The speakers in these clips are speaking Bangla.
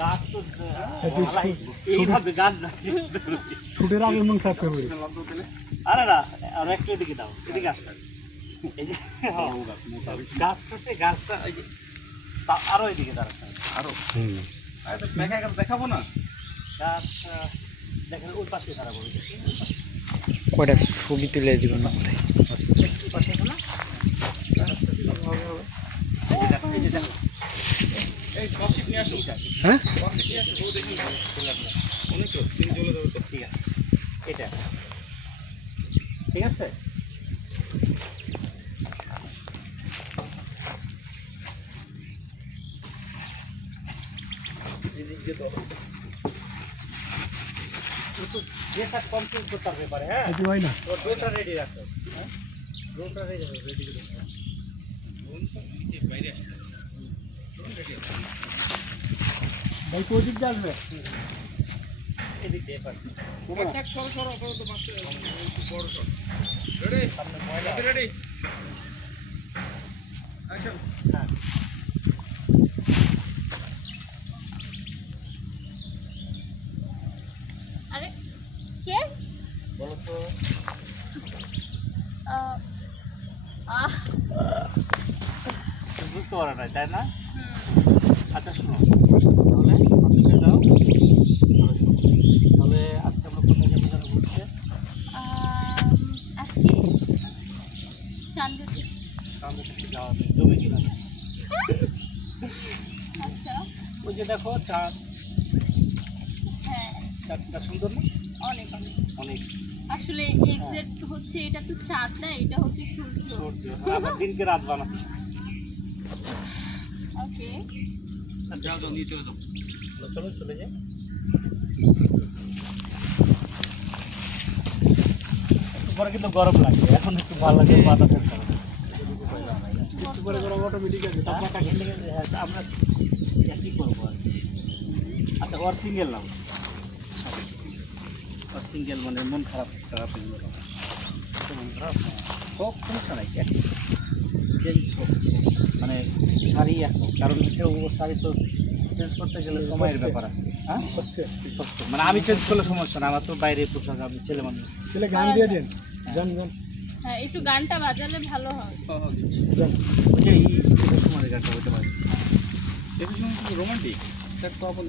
গাছ তো এইভাবে গাছ না শুটের আগে মন খারাপ করবে। আরে না আর একটু এদিকে দাও এদিকে আসতে এই যে গাছ করছে গাছটা এই যে আরো এদিকে দাঁড়াতে আরো দেখাবো না গাছ দেখেন ওই পাশে দাঁড়াবো কয়টা ছবি তুলে দিবেন না এই পাশে না এই যে দেখো এই কফি নিয়ে আসো হ্যাঁ কফি নিয়ে আসো ও দেখি অনেক তো তিনি চলে যাবে তো ঠিক আছে এটা ঠিক আছে যে সব কমপ্লিট করতে পারে হ্যাঁ এটি হয় না। তো ড্রোনটা রেডি রাখো হ্যাঁ ড্রোনটা রেডি করে দাও ড্রোনটা নিচে বাইরে আসছে ড্রোন রেডি আছে ভাই কোন দিক দিয়ে আসবে? এদিক দিয়ে পার এক সরো সরো করো তো মাস্টার একটু বড় শট রেডি সামনে ময়লা রেডি অ্যাকশন হ্যাঁ আরে কে বলো তো বুঝতে পারো না তাই না আচ্ছা শোনো তাহলে আজকে দাও তাহলে আজকে আমরা কোথায় যাবো জানো ঘুরতে আজকে চান্দুতে সামনে থেকে যাওয়া নেই জমি কিনা আচ্ছা ওই যে দেখো চাঁদ হ্যাঁ চাঁদটা সুন্দর না অনেক অনেক অনেক আসলে এক্সাক্ট হচ্ছে এটা তো চাঁদ না এটা হচ্ছে সূর্য সূর্য আবার দিনকে রাত বানাচ্ছে ওকে যাও নিয়ে চলে যাও চলো চলে যাই একটু পরে কিন্তু গরম লাগে এখন একটু ভালো লাগে বাতাসের কারণে একটু পরে গরম অটোমেটিক আছে। আমরা কি করবো আর কি আচ্ছা ওর সিঙ্গেল নাও ওর সিঙ্গেল মানে মন খারাপ খারাপ মন খারাপ হোক সমস্যা নাই চেঞ্জ হোক মানে শাড়ি এখন কারণ হচ্ছে ও শাড়ি তো চেঞ্জ করতে গেলে সময়ের ব্যাপার আছে হ্যাঁ মানে আমি চেঞ্জ করলে সমস্যা না আমার তো বাইরে পোশাক আমি ছেলে মানুষ ছেলে গান দিয়ে দেন গান গান হ্যাঁ একটু গানটা বাজালে ভালো হয় গান ওই যে এই তোমার গানটা হতে পারে এটা শুনুন রোমান্টিক স্যার তো আপন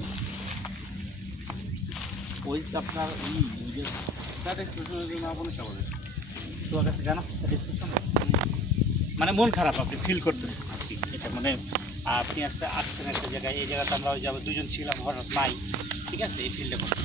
ওই আপনার ওই যে স্যার এক্সপ্রেশনের জন্য আপনি চাবো তোমার কাছে গান আছে স্যাটিসফ্যাকশন মানে মন খারাপ আপনি ফিল করতেছেন আর কি এটা মানে আপনি আসছেন একটা জায়গায় এই জায়গাতে আমরা ওই যাবো দুজন ছিলাম হঠাৎ নাই ঠিক আছে এই ফিলটা করতে